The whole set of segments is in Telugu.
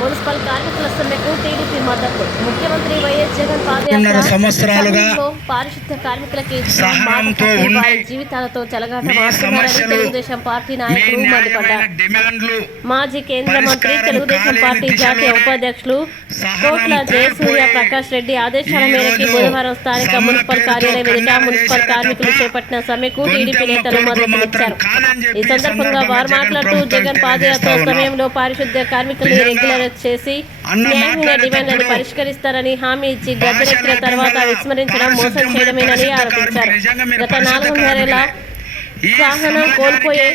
మున్సిపల్ కార్మికుల సమ్మెకు టీడీపీ మద్దతు. ముఖ్యమంత్రి వైఎస్ జగన్ పాదయాత్ర సంవత్సరాలుగా పారిశుద్ధ కార్మికులకి జీవితాలతో చెలగాటమాడుతున్నారని తెలుగుదేశం పార్టీ నాయకులు మండిపడ్డారు. మాజీ కేంద్ర మంత్రి తెలుగుదేశం పార్టీ జాతీయ ఉపాధ్యక్షులు కోట్ల జయసూర్య ప్రకాష్ రెడ్డి ఆదేశాల మేరకు బుధవారం స్థానిక మున్సిపల్ కార్యాలయం ఎదుట మున్సిపల్ కార్మికులు చేపట్టిన సమ్మెకు టీడీపీ నేతలు మద్దతునిచ్చారు ఈ సందర్భంగా వారు జగన్ మాట్లాడుతూ జగన్ పాదయాత్ర. సమయంలో పారిశుద్ధ్య కార్మికులు రెగ్యులర్ చేసి డిమాండ్లను పరిష్కరిస్తారని హామీ ఇచ్చి గద్దెనెక్కిన తర్వాత విస్మరించడం మోసం చేయడమేనని ఆరోపించారు. గత సహనం సమాజానికి కోల్పోయే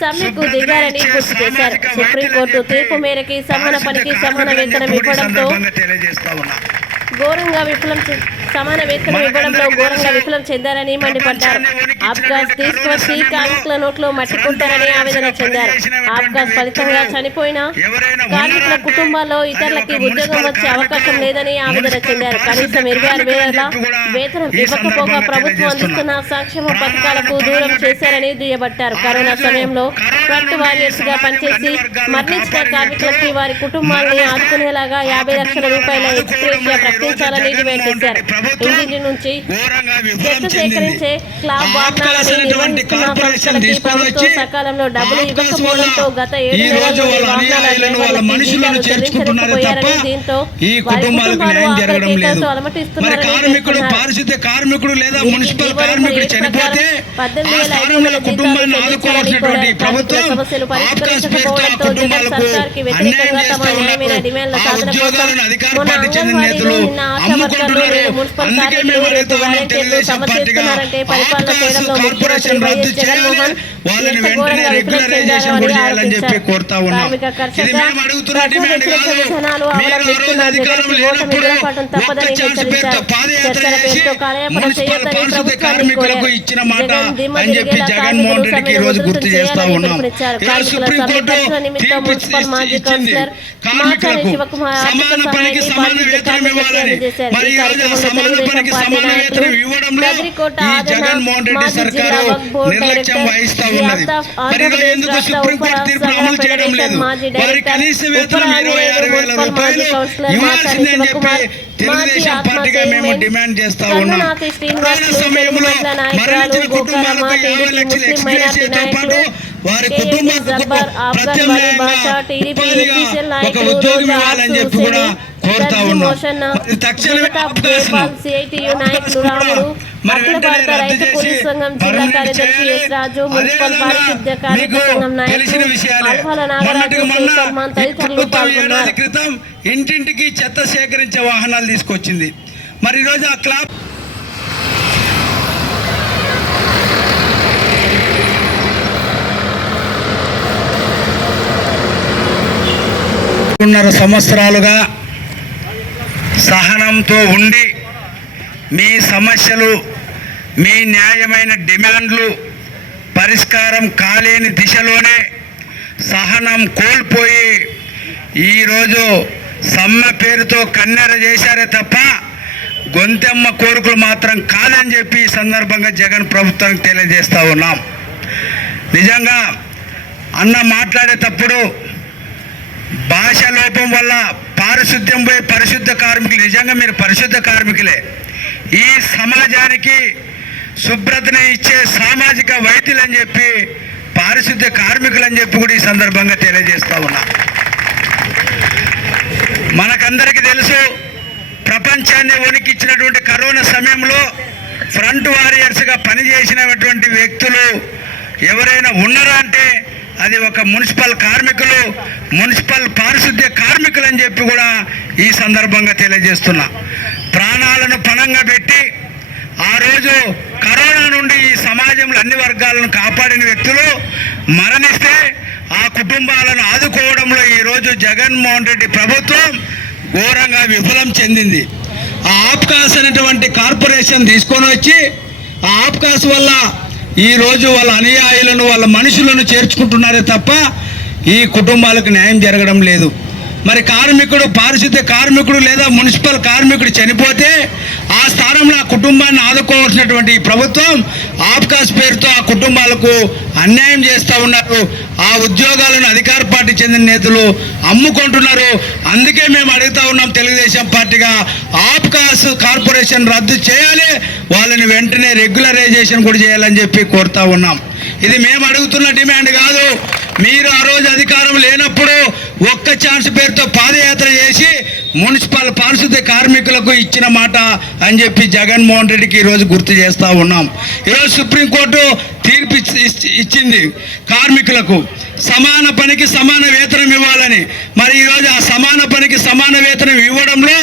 సమ్మెకు దిగారని గుర్తు చేశారు. సుప్రీంకోర్టు తీర్పు మేరకు సమాన పనికి సమాన వేతనం ఇవ్వడంతో ఘోరంగా విఫలం చె- సమాన వేతనం ఇవ్వడంలో ఘోరంగా విఫలం చెందారని మండిపడ్డారు. ఆప్గాస్ తీసుకువచ్చి కార్మికుల నోట్లో మట్టి కొట్టారని ఆవేదన చెందారు. ఆప్గాస్ ఫలితంగా చనిపోయిన కార్మికుల కుటుంబాల్లో ఇతరులకి ఉద్యోగం వచ్చే అవకాశం లేదని ఆవేదన చెందారు. కనీసం ఇరవై ఆరు వేల వేతనం ఇవ్వకపోగా ప్రభుత్వం అందిస్తున్న సంక్షేమ పథకాలకు దూరం చేశారని దుయ్యబట్టారు. కరోనా సమయంలో ఫ్రంట్ వారియర్స్గా పనిచేసి మరణించిన కార్మికులకి వారి కుటుంబాలని ఆదుకునేలాగా యాభై లక్షల రూపాయల ఎక్స్ప్రెషియా ప్రకటించాలని డిమాండ్ చేశారు. నుంచి చెత్త సేకరించే క్లాబ్ ప్రభుత్వం వచ్చి సకాలంలో డబ్బులు ఇవ్వకపోవడంతో గత ఏడు వాహనాల అనుయాయులను, వాళ్ళ డ్రైవర్లకి మనుషులను జీతాలు చేర్చుకుంటున్నారే తప్ప చెల్లించకపోయారని దీంతో ఈ కుటుంబాలకు కుటుంబాలు న్యాయం జరగడం లేదు. మరి కార్మికుడు పేర్కొన్నారు. పారిశుద్ధ కార్మికుడు లేదా మున్సిపల్ కార్మికుడు చనిపోతే ఆ స్థానంలో కుటుంబాన్ని ఆదుకోవాల్సినటువంటి ప్రభుత్వం ఆప్కాస్ పేరుతో ఆ కుటుంబాలకు అన్యాయం చేస్తా ఉద్యోగాలను అధికార పార్టీ చెందిన నేతలు అమ్ముకుంటున్నారు. మున్సిపల్ కార్మికులు రద్దు జగన్మోహన్ వాళ్ళని వెంటనే రెగ్యులరైజేషన్ కూడా చేయాలని చెప్పి. కోరుతా ఉన్నాం ఇది మేము అడుగుతున్న డిమాండ్ కాదు మీరు ఆ రోజు అవలంబిస్తున్న అధికారం లేనప్పుడు ఒక్క ఛాన్స్ పేరుతో పాదయాత్ర చేసి మున్సిపల్ పారిశుద్ధ కార్మికులకు. ఇచ్చిన మాట అని చెప్పి జగన్మోహన్ రెడ్డికి ఈ రోజు గుర్తు చేస్తా ఉన్నాం. ఈరోజు సుప్రీంకోర్టు తీర్పు ఇచ్చింది కార్మికులకు సమాన పనికి సమాన వేతనం ఇవ్వాలని. మరి సమాన పనికి సమాన వేతనం ఇవ్వడంలో ఈ జగన్మోహన్ రెడ్డి సర్కారు నిర్లక్ష్యం వహిస్తా ఉన్నది. మరి ఈరోజు ఆంధ్రప్రదేశ్ ఎందుకు సుప్రీంకోర్టు తీర్పును అమలు చేయడం లేదు? వారి కనీస వేతనం ఇరవై ఆరు వేల రూపాయలు కౌన్సిలర్ మాచారి ఇవ్వాల్సిందే అని శివకుమార్ చెప్పి తెలుగుదేశం పార్టీగా మేము డిమాండ్ చేస్తా ఉన్నాం. కరోనా సమయంలో మరణించిన కుటుంబాలకు యాభై లక్షల ఎక్స్గ్రేషన్తో పాటు వారి కుటుంబాలకు ప్రత్యామ్నాయంగా ఒక ఉద్యోగం ఇవ్వాలని చెప్పి కూడా కోరుతా ఉన్నాం. తక్షణమే తెలిసిన విషయాలే. మొన్నటికి మొన్న ప్రభుత్వం ఏడాది క్రితం ఇంటింటికి చెత్త సేకరించే వాహనాలు తీసుకొచ్చింది. మరి ఈరోజు ఆ క్లాబ్ రెండున్నర సంవత్సరాలుగా సహనంతో ఉండి మీ సమస్యలు మీ న్యాయమైన డిమాండ్లు పరిష్కారం కాలేని దిశలోనే సహనం కోల్పోయి ఈరోజు సమ్మె పేరుతో కన్నెర చేశారే తప్ప గొంతెమ్మ కోరికలు మాత్రం కాదని చెప్పి ఈ సందర్భంగా జగన్ ప్రభుత్వానికి తెలియజేస్తూ ఉన్నాం. నిజంగా అన్న మాట్లాడేటప్పుడు భాష లోపం వల్ల పారిశుద్ధ్యం పోయి పరిశుద్ధ కార్మికులు నిజంగా మీరు పరిశుద్ధ కార్మికులే. ఈ సమాజానికి శుభ్రతని ఇచ్చే సామాజిక వైద్యులు అని చెప్పి పారిశుద్ధ్య కార్మికులు అని చెప్పి కూడా ఈ సందర్భంగా తెలియజేస్తా ఉన్నా. మనకందరికీ తెలుసు ప్రపంచాన్ని వణికిచ్చినటువంటి కరోనా సమయంలో ఫ్రంట్ వారియర్స్గా పనిచేసినటువంటి వ్యక్తులు ఎవరైనా ఉన్నారా అంటే అది ఒక మున్సిపల్ కార్మికులు మున్సిపల్ పారిశుద్ధ్య కార్మికులు అని చెప్పి కూడా ఈ సందర్భంగా తెలియజేస్తున్నా. ప్రాణాలను పణంగా పెట్టి ఆ రోజు కరోనా నుండి ఈ సమాజంలో అన్ని వర్గాలను కాపాడిన వ్యక్తులు మరణిస్తే ఆ కుటుంబాలను ఆదుకోవడంలో ఈరోజు జగన్మోహన్ రెడ్డి ప్రభుత్వం ఘోరంగా విఫలం చెందింది. ఆ ఆప్కాస్ అనేటువంటి కార్పొరేషన్ తీసుకొని వచ్చి ఆ ఆప్కాస్ వల్ల ఈరోజు వాళ్ళ అనుయాయులను వాళ్ళ మనుషులను చేర్చుకుంటున్నారే తప్ప ఈ కుటుంబాలకు న్యాయం జరగడం లేదు. మరి కార్మికుడు పారిశుద్ధ్య కార్మికుడు లేదా మున్సిపల్ కార్మికుడు చనిపోతే ఆ స్థానంలో ఆ కుటుంబాన్ని ఆదుకోవాల్సినటువంటి ప్రభుత్వం ఆప్కాస్ పేరుతో ఆ కుటుంబాలకు అన్యాయం చేస్తూ ఉన్నారు. ఆ ఉద్యోగాలను అధికార పార్టీ చెందిన నేతలు అమ్ముకుంటున్నారు. అందుకే మేము అడుగుతా ఉన్నాం తెలుగుదేశం పార్టీగా ఆప్కాస్ కార్పొరేషన్ రద్దు చేయాలి వాళ్ళని వెంటనే రెగ్యులరైజేషన్ కూడా చేయాలని చెప్పి కోరుతా ఉన్నాం. ఇది మేము అడుగుతున్న డిమాండ్ కాదు. మీరు ఆ రోజు అధికారం లేనప్పుడు ఒక్క ఛాన్స్ పేరుతో పాదయాత్ర చేసి మున్సిపల్ పారిశుద్ధ్య కార్మికులకు ఇచ్చిన మాట అని చెప్పి జగన్మోహన్ రెడ్డికి ఈరోజు గుర్తు చేస్తూ ఉన్నాం. ఈరోజు సుప్రీంకోర్టు తీర్పు ఇచ్చి- ఇచ్చి- ఇచ్చింది కార్మికులకు. సమాన పనికి సమాన వేతనం ఇవ్వాలని. మరి ఈరోజు ఆ సమాన పనికి సమాన వేతనం ఇవ్వడంలో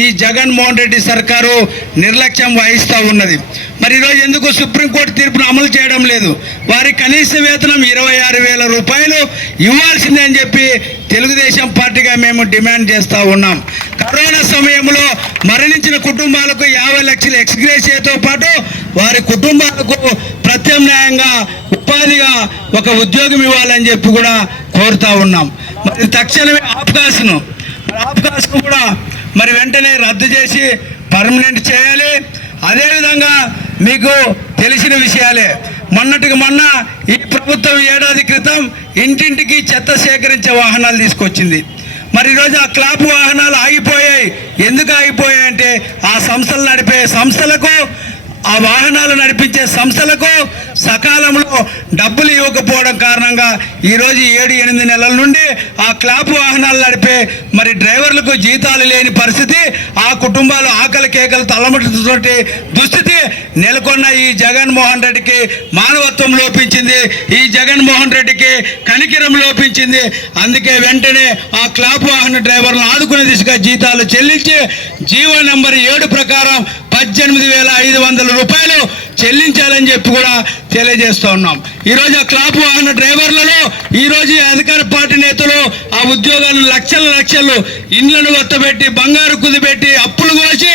ఈ జగన్మోహన్ రెడ్డి సర్కారు నిర్లక్ష్యం వహిస్తూ ఉన్నది. మరి ఈరోజు ఎందుకు సుప్రీంకోర్టు తీర్పును అమలు చేయడం లేదు? వారి కనీస వేతనం ఇరవై ఆరు వేల రూపాయలు ఇవ్వాల్సిందే అని చెప్పి తెలుగుదేశం పార్టీగా మేము డిమాండ్ చేస్తూ ఉన్నాం. కరోనా సమయంలో మరణించిన కుటుంబాలకు యాభై లక్షల ఎక్స్గ్రేషియాతో పాటు వారి కుటుంబాలకు ప్రత్యామ్నాయంగా ఉపాధిగా ఒక ఉద్యోగం ఇవ్వాలని చెప్పి కూడా కోరుతా ఉన్నాం. మరి తక్షణమే ఆప్కాస్ను. మరి కూడా మరి వెంటనే రద్దు చేసి పర్మనెంట్ చేయాలి. అదేవిధంగా మీకు తెలిసిన విషయాలే. మొన్నటికి మొన్న ఈ ప్రభుత్వం ఏడాది క్రితం ఇంటింటికి చెత్త సేకరించే వాహనాలు తీసుకొచ్చింది. మరి ఈరోజు ఆ క్లాప్ వాహనాలు ఆగిపోయాయి. ఎందుకు ఆగిపోయాయి అంటే ఆ సంస్థలు నడిపే సంస్థలకు ఆ వాహనాలు నడిపించే సంస్థలకు సకాలంలో డబ్బులు ఇవ్వకపోవడం కారణంగా ఈరోజు ఏడు ఎనిమిది నెలల నుండి ఆ క్లాప్ వాహనాలు నడిపే మరి డ్రైవర్లకు జీతాలు లేని పరిస్థితి ఆ కుటుంబాలు ఆకలి కేకలు తలమటుతోటి దుస్థితి నెలకొన్న ఈ జగన్మోహన్ రెడ్డికి మానవత్వం లోపించింది ఈ జగన్మోహన్ రెడ్డికి కనికిరం లోపించింది. అందుకే వెంటనే ఆ క్లాప్ వాహన డ్రైవర్లను ఆదుకునే దిశగా జీతాలు చెల్లించి జీవో నెంబర్ ఏడు ప్రకారం పద్దెనిమిది వేల ఐదు వందల రూపాయలు చెల్లించాలని చెప్పి కూడా తెలియజేస్తూ ఉన్నాం. ఈరోజు ఆ క్లాప్ వాహన డ్రైవర్లలో ఈరోజు అధికార పార్టీ నేతలు ఆ ఉద్యోగాలను లక్షల లక్షలు ఇండ్లను ఒత్తబెట్టి బంగారు కుదిపెట్టి అప్పులు కోసి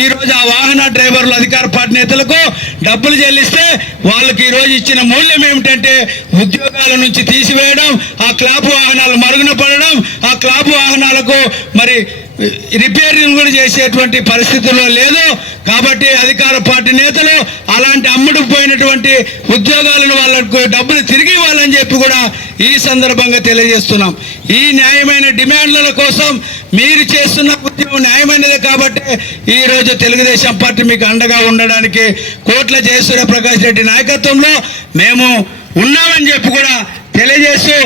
ఈరోజు ఆ వాహన డ్రైవర్లు అధికార పార్టీ నేతలకు డబ్బులు చెల్లిస్తే వాళ్ళకి ఈరోజు ఇచ్చిన మూల్యం ఏమిటంటే ఉద్యోగాల నుంచి తీసివేయడం ఆ క్లాప్ వాహనాలు మరుగున పడడం ఆ క్లాప్ వాహనాలకు మరి రిపేరింగ్ కూడా చేసేటువంటి పరిస్థితుల్లో లేదు. కాబట్టి అధికార పార్టీ నేతలు అలాంటి అమ్ముడుకు పోయినటువంటి ఉద్యోగాలను వాళ్ళకు డబ్బులు తిరిగి ఇవ్వాలని చెప్పి కూడా ఈ సందర్భంగా తెలియజేస్తున్నాం. ఈ న్యాయమైన డిమాండ్ల కోసం మీరు చేస్తున్న ఉద్యమం న్యాయమైనదే కాబట్టి ఈరోజు తెలుగుదేశం పార్టీ మీకు అండగా ఉండడానికి కోట్ల జయసూర్య ప్రకాష్ రెడ్డి నాయకత్వంలో మేము ఉన్నామని చెప్పి కూడా తెలియజేస్తూ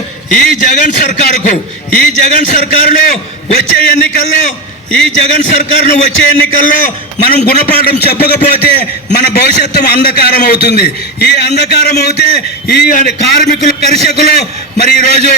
ఈ జగన్ సర్కారుకు ఈ జగన్ సర్కారులో వచ్చే ఎన్నికల్లో ఈ జగన్ సర్కారును వచ్చే ఎన్నికల్లో మనం గుణపాఠం చెప్పకపోతే మన భవిష్యత్తు అంధకారం అవుతుంది ఈ అంధకారం అవుతే ఈ కార్మికులు కర్షకులు మరి ఈరోజు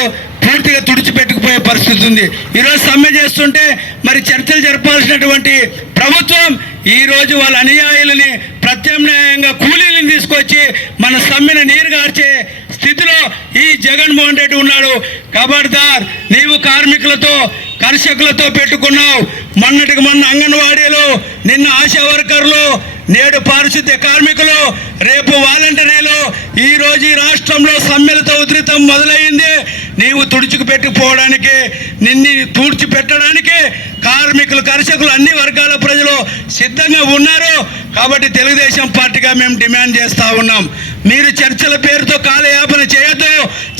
పూర్తిగా తుడిచిపెట్టుకుపోయే పరిస్థితి ఉంది ఈరోజు సమ్మె చేస్తుంటే మరి చర్చలు జరపాల్సినటువంటి ప్రభుత్వం ఈరోజు వాళ్ళ అనుయాయులని ప్రత్యామ్నాయంగా కూలీలను తీసుకొచ్చి మన సమ్మెను నీరుగార్చే స్థితిలో ఈ జగన్మోహన్ రెడ్డి ఉన్నాడు. కబర్దార్ నీవు కార్మికులతో దర్శకులతో పెట్టుకున్నావు. మొన్నటికి మొన్న అంగన్వాడీలు నిన్న ఆశా వర్కర్లు నేడు పారిశుద్ధ్య కార్మికులు రేపు వాలంటీర్లు. ఈ రోజు ఈ రాష్ట్రంలో సమ్మెలతో ఉధృతం మొదలైంది. నీవు తుడుచుకు నిన్ను నిన్ని తూడ్చి పెట్టడానికి కార్మికులు కర్షకులు అన్ని వర్గాల ప్రజలు సిద్ధంగా ఉన్నారు. కాబట్టి తెలుగుదేశం పార్టీగా మేము డిమాండ్ చేస్తూ ఉన్నాం. మీరు చర్చల పేరుతో కాలయాపన చేయొద్దు.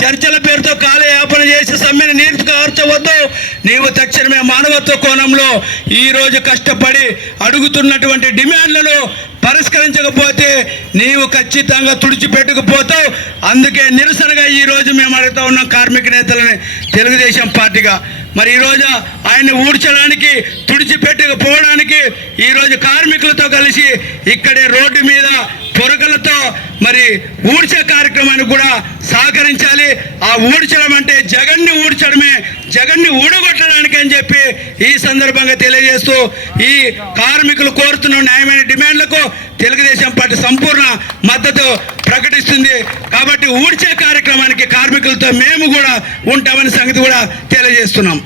చర్చల పేరుతో కాలయాపన చేసి సమ్మెను నీరు కార్చవద్దు నీవు తక్షణమే మానవత్వ కోణంలో ఈరోజు కష్టపడి అడుగుతున్నటువంటి డిమాండ్లను పరిష్కరించకపోతే నీవు ఖచ్చితంగా తుడిచిపెట్టుకుపోతావు. అందుకే నిరసనగా ఈ రోజు మేము అడుగుతా ఉన్నాం కార్మిక నేతలని తెలుగుదేశం పార్టీగా. మరి ఈరోజు ఆయన్ని ఊడ్చడానికి తుడిచిపెట్టుకుపోవడానికి ఈరోజు కార్మికులతో కలిసి ఇక్కడే రోడ్డు మీద పొరకలతో మరి ఊడ్చే కార్యక్రమాన్ని కూడా సహకరించాలి. ఆ ఊడ్చడం అంటే జగన్ని ఊడ్చడమే జగన్ని ఊడగొట్టడానికి అని చెప్పి ఈ సందర్భంగా తెలియజేస్తూ ఈ కార్మికులు కోరుతున్న న్యాయమైన డిమాండ్లకు తెలుగుదేశం పార్టీ సంపూర్ణ మద్దతు ప్రకటిస్తుంది. కాబట్టి ఊడ్చే కార్యక్రమానికి కార్మికులతో మేము కూడా ఉంటామని సంగతి కూడా తెలియజేస్తున్నాం.